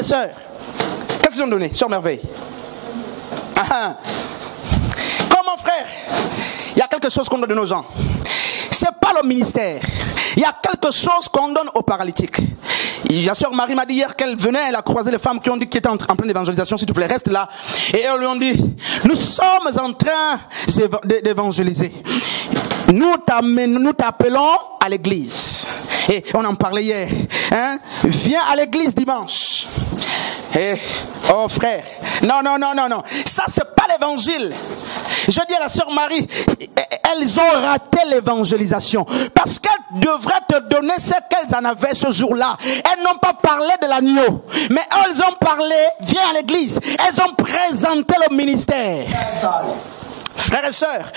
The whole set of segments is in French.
et sœurs? Qu'est-ce qu'ils ont donné, sœur Merveille? Comment, frère? Il y a quelque chose qu'on donne aux gens. C'est pas le ministère. Il y a quelque chose qu'on donne aux paralytiques. La sœur Marie m'a dit hier qu'elle venait, elle a croisé les femmes qui ont dit qu'elles étaient en pleine évangélisation, s'il te plaît, reste là. Et elles lui ont dit, nous sommes en train d'évangéliser. Nous t'appelons à l'église. Et on en parlait hier. Hein? Viens à l'église dimanche. Et, oh frère, non. Ça, c'est pas l'évangile. Je dis à la sœur Marie, elles ont raté l'évangélisation. Parce qu'elles devraient te donner ce qu'elles en avaient ce jour-là. Elles n'ont pas parlé de l'agneau. Mais elles ont parlé, viens à l'église. Elles ont présenté le ministère. Frères et sœurs,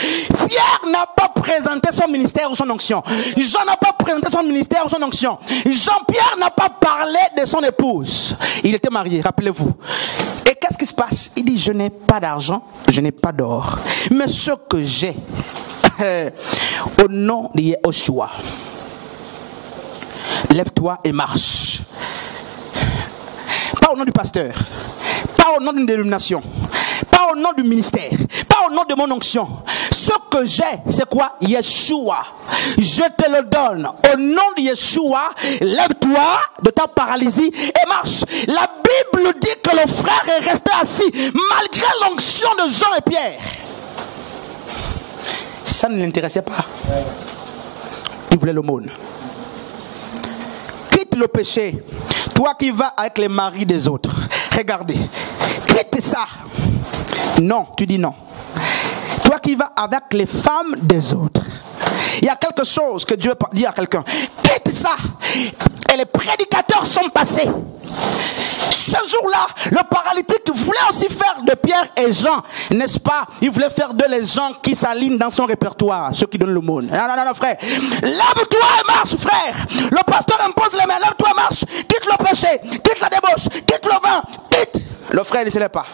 Pierre n'a pas présenté son ministère ou son onction. Jean n'a pas présenté son ministère ou son onction. Jean-Pierre n'a pas parlé de son épouse. Il était marié, rappelez-vous. Et qu'est-ce qui se passe? Il dit, je n'ai pas d'argent, je n'ai pas d'or. Mais ce que j'ai, au nom de Yahushua, lève-toi et marche. Pas au nom du pasteur, pas au nom d'une dénomination, pas au nom du ministère, pas au nom de mon onction. Ce que j'ai, c'est quoi? Yeshua. Je te le donne. Au nom de Yeshua, lève-toi de ta paralysie et marche. La Bible dit que le frère est resté assis malgré l'onction de Jean et Pierre. Ça ne l'intéressait pas. Il voulait l'aumône. Quitte le péché. Toi qui vas avec les maris des autres. Regardez. Quitte ça. Non, tu dis non. Toi qui vas avec les femmes des autres. Il y a quelque chose que Dieu dit à quelqu'un. Quitte ça. Et les prédicateurs sont passés. Ce jour-là, le paralytique voulait aussi faire de Pierre et Jean, n'est-ce pas? Il voulait faire de les gens qui s'alignent dans son répertoire, ceux qui donnent le monde. Non, frère. Lève-toi et marche, frère. Le pasteur impose les mains. Lève-toi et marche. Quitte le péché, quitte la débauche, quitte le vin, quitte. Le frère ne se lève pas.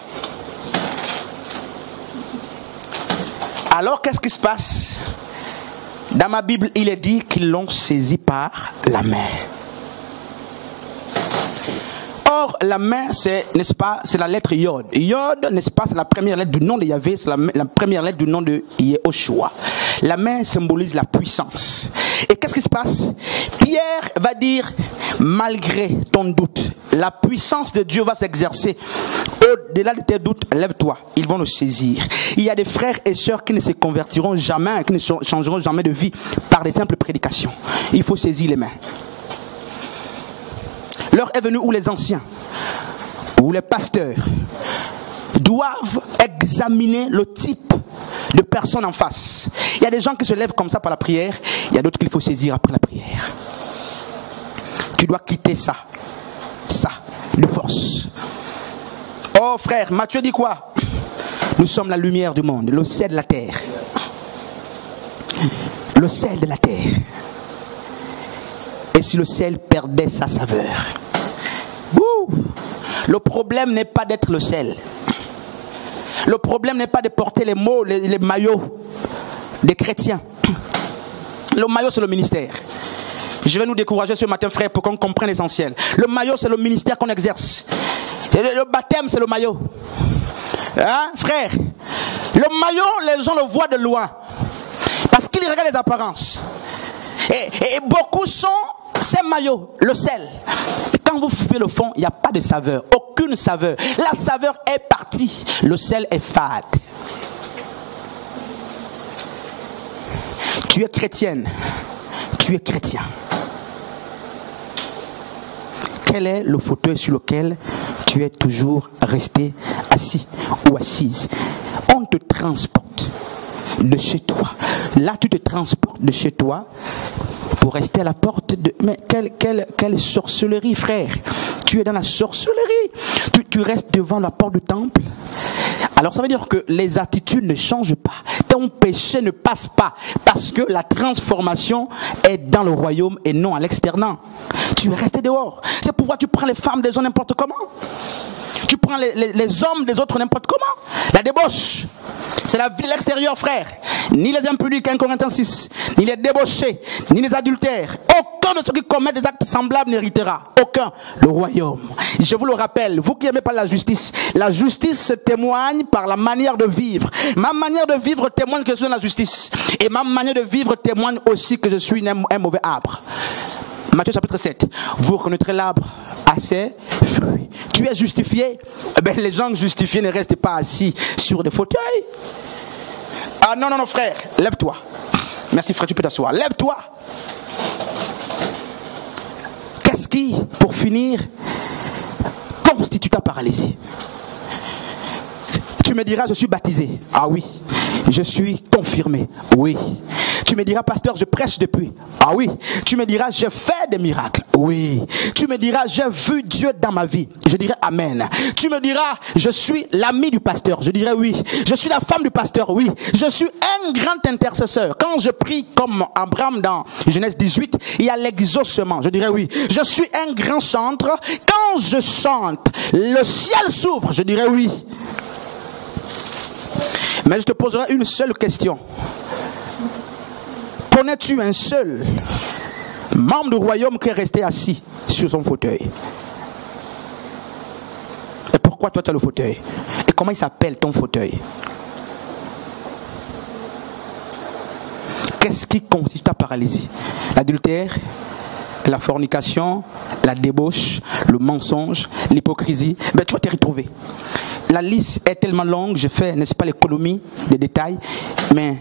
Alors, qu'est-ce qui se passe? Dans ma Bible, il est dit qu'ils l'ont saisi par la main. Or, la main, c'est, n'est-ce pas, c'est la lettre Yod. Yod, n'est-ce pas, c'est la première lettre du nom de Yahvé, c'est la première lettre du nom de Yehoshua. La main symbolise la puissance. Et qu'est-ce qui se passe? Pierre va dire, malgré ton doute, la puissance de Dieu va s'exercer. Au-delà de tes doutes, lève-toi. Ils vont le saisir. Il y a des frères et sœurs qui ne se convertiront jamais, qui ne changeront jamais de vie par des simples prédications. Il faut saisir les mains. L'heure est venue où les anciens, où les pasteurs doivent examiner le type de personne en face. Il y a des gens qui se lèvent comme ça par la prière, il y a d'autres qu'il faut saisir après la prière. Tu dois quitter ça de force. Oh frère, Matthieu dit quoi? Nous sommes la lumière du monde, le sel de la terre. Le sel de la terre. Et si le sel perdait sa saveur? Le problème n'est pas d'être le sel. Le problème n'est pas de porter les mots, les maillots des chrétiens. Le maillot, c'est le ministère. Je vais nous décourager ce matin, frère, pour qu'on comprenne l'essentiel. Le maillot, c'est le ministère qu'on exerce. Le baptême, c'est le maillot. Hein, frère? Le maillot, les gens le voient de loin. Parce qu'ils regardent les apparences. Et beaucoup sont ces maillots, le sel. Quand vous faites le fond, il n'y a pas de saveur. Aucune saveur. La saveur est partie. Le sel est fade. Tu es chrétienne. Tu es chrétien. Quel est le fauteuil sur lequel tu es toujours resté assis ou assise? On te transporte de chez toi. Là, tu te transportes de chez toi pour rester à la porte de... Mais quelle sorcellerie, frère. Tu es dans la sorcellerie. Tu restes devant la porte du temple. Alors ça veut dire que les attitudes ne changent pas. Ton péché ne passe pas. Parce que la transformation est dans le royaume et non à l'extérieur. Tu es resté dehors. C'est pourquoi tu prends les femmes des gens n'importe comment. Tu prends les hommes des autres n'importe comment. La débauche, c'est la vie de l'extérieur, frère. Ni les impudiques, 1 Corinthiens 6, ni les débauchés, ni les adultères. Aucun de ceux qui commettent des actes semblables n'héritera. Aucun. Le royaume. Je vous le rappelle, vous qui n'aimez pas la justice se témoigne par la manière de vivre. Ma manière de vivre témoigne que je suis dans la justice. Et ma manière de vivre témoigne aussi que je suis un mauvais arbre. Matthieu chapitre 7. Vous reconnaîtrez l'arbre à ses fruits. Tu es justifié. Eh bien, les gens justifiés ne restent pas assis sur des fauteuils. Ah non, non, non, frère, lève-toi. Merci, frère, tu peux t'asseoir. Lève-toi. Qu'est-ce qui, pour finir, constitue ta paralysie? Tu me diras, je suis baptisé. Ah oui. Je suis confirmé. Oui. Tu me diras, pasteur, je prêche depuis. Ah oui. Tu me diras, je fais des miracles. Oui. Tu me diras, j'ai vu Dieu dans ma vie. Je dirai amen. Tu me diras, je suis l'ami du pasteur. Je dirai oui. Je suis la femme du pasteur. Oui. Je suis un grand intercesseur. Quand je prie comme Abraham dans Genèse 18, il y a l'exaucement. Je dirai oui. Je suis un grand chantre. Quand je chante, le ciel s'ouvre. Je dirai oui. Mais je te poserai une seule question. Connais-tu un seul membre du royaume qui est resté assis sur son fauteuil? Et pourquoi toi tu as le fauteuil? Et comment il s'appelle ton fauteuil? Qu'est-ce qui constitue ta paralysie? L'adultère, la fornication, la débauche, le mensonge, l'hypocrisie. Ben, tu vas te retrouver. La liste est tellement longue, je fais, n'est-ce pas, l'économie des détails, mais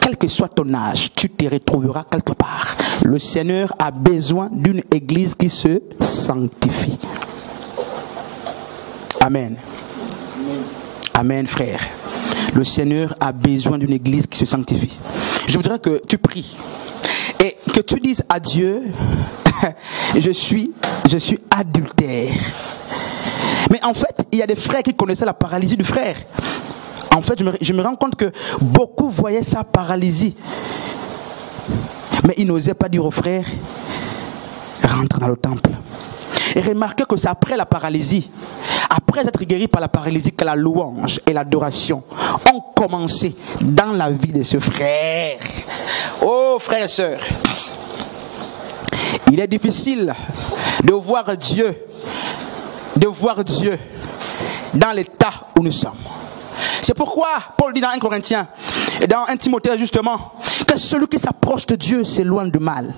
quel que soit ton âge, tu te retrouveras quelque part. Le Seigneur a besoin d'une église qui se sanctifie. Amen. Amen, frère. Le Seigneur a besoin d'une église qui se sanctifie. Je voudrais que tu pries et que tu dises à Dieu, je suis adultère. Mais en fait, il y a des frères qui connaissaient la paralysie du frère. En fait, je me rends compte que beaucoup voyaient sa paralysie. Mais ils n'osaient pas dire au frère, rentre dans le temple. Et remarquez que c'est après la paralysie, après être guéri par la paralysie, que la louange et l'adoration ont commencé dans la vie de ce frère. Oh, frères et sœurs, il est difficile de voir Dieu dans l'état où nous sommes. C'est pourquoi Paul dit dans 1 Corinthiens, et dans 1 Timothée justement, que celui qui s'approche de Dieu s'éloigne du mal.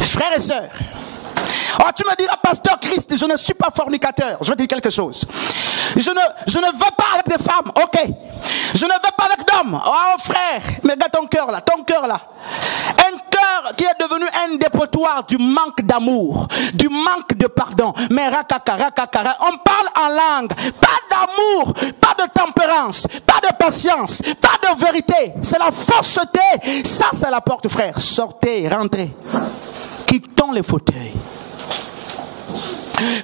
Frères et sœurs, oh, tu me diras, pasteur Christ, je ne suis pas fornicateur. Je vais te dire quelque chose. Je ne veux pas avec des femmes, ok. Je ne veux pas avec d'hommes. Oh frère, mais regarde ton cœur là, un cœur qui est devenu un dépotoir du manque d'amour, du manque de pardon. Mais rakakara, on parle en langue, pas d'amour, pas de tempérance, pas de patience, pas de vérité. C'est la fausseté. Ça, c'est la porte, frère. Sortez, rentrez. Quittons les fauteuils.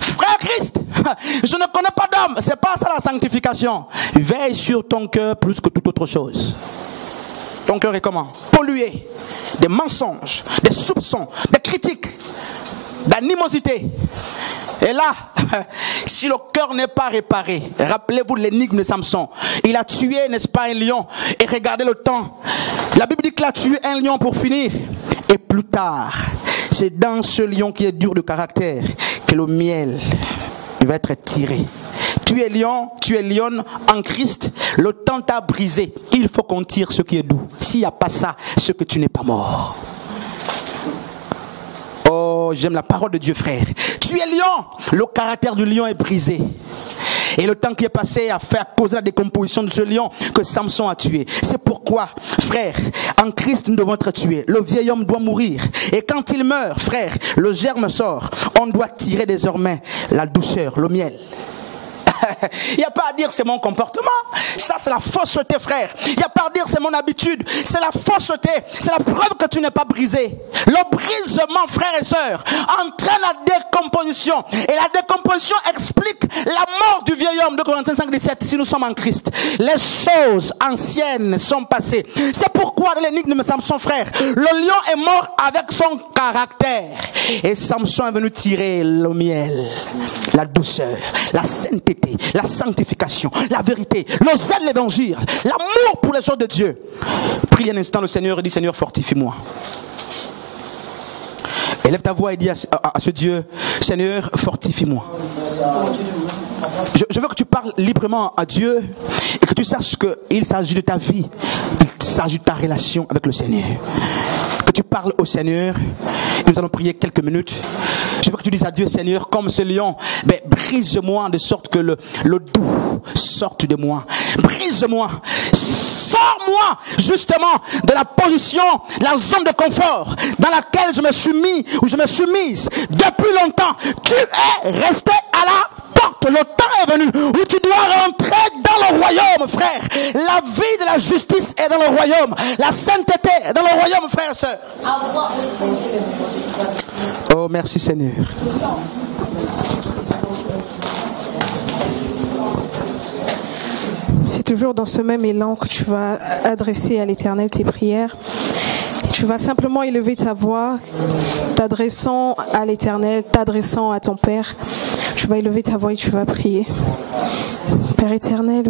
Frère Christ, je ne connais pas d'homme. C'est pas ça la sanctification. Veille sur ton cœur plus que toute autre chose. Ton cœur est comment? Pollué. Des mensonges, des soupçons, des critiques, d'animosité. Et là, si le cœur n'est pas réparé, rappelez-vous l'énigme de Samson. Il a tué, n'est-ce pas, un lion. Et regardez le temps. La Bible dit qu'il a tué un lion pour finir. Et plus tard, c'est dans ce lion qui est dur de caractère que le miel va être tiré. Tu es lion en Christ, le temps t'a brisé. Il faut qu'on tire ce qui est doux. S'il n'y a pas ça, c'est que tu n'es pas mort. Oh, j'aime la parole de Dieu, frère. Tu es lion, le caractère du lion est brisé. Et le temps qui est passé a fait causer la décomposition de ce lion que Samson a tué. C'est pourquoi, frère, en Christ nous devons être tués. Le vieil homme doit mourir. Et quand il meurt, frère, le germe sort. On doit tirer désormais la douceur, le miel. Il n'y a pas à dire c'est mon comportement. Ça, c'est la fausseté, frère. Il n'y a pas à dire c'est mon habitude. C'est la fausseté. C'est la preuve que tu n'es pas brisé. Le brisement, frères et sœurs, entraîne la décomposition. Et la décomposition explique la mort du vieil homme de Corinthiens 5:17. Si nous sommes en Christ, les choses anciennes sont passées. C'est pourquoi dans l'énigme de Samson, frère, le lion est mort avec son caractère. Et Samson est venu tirer le miel, la douceur, la sainteté, la sanctification, la vérité, le zèle de l'évangile, l'amour pour les choses de Dieu. Prie un instant le Seigneur et dis: Seigneur, fortifie-moi. Élève ta voix et dis à ce Dieu: Seigneur, fortifie-moi. Je veux que tu parles librement à Dieu et que tu saches qu'il s'agit de ta vie, il s'agit de ta relation avec le Seigneur. Que tu parles au Seigneur. Et nous allons prier quelques minutes. Je veux que tu dises à Dieu: Seigneur, comme ce lion, brise-moi de sorte que le doux sorte de moi. Brise-moi. Sors-moi justement de la position, la zone de confort dans laquelle je me suis mis ou je me suis mise depuis longtemps. Tu es resté à la porte. Le temps est venu où tu dois rentrer dans le royaume, frère. La vie de la justice est dans le royaume. La sainteté est dans le royaume, frère et sœur. Oh, merci Seigneur. C'est toujours dans ce même élan que tu vas adresser à l'Éternel tes prières. Tu vas simplement élever ta voix, t'adressant à l'Éternel, t'adressant à ton Père. Tu vas élever ta voix et tu vas prier. Père éternel,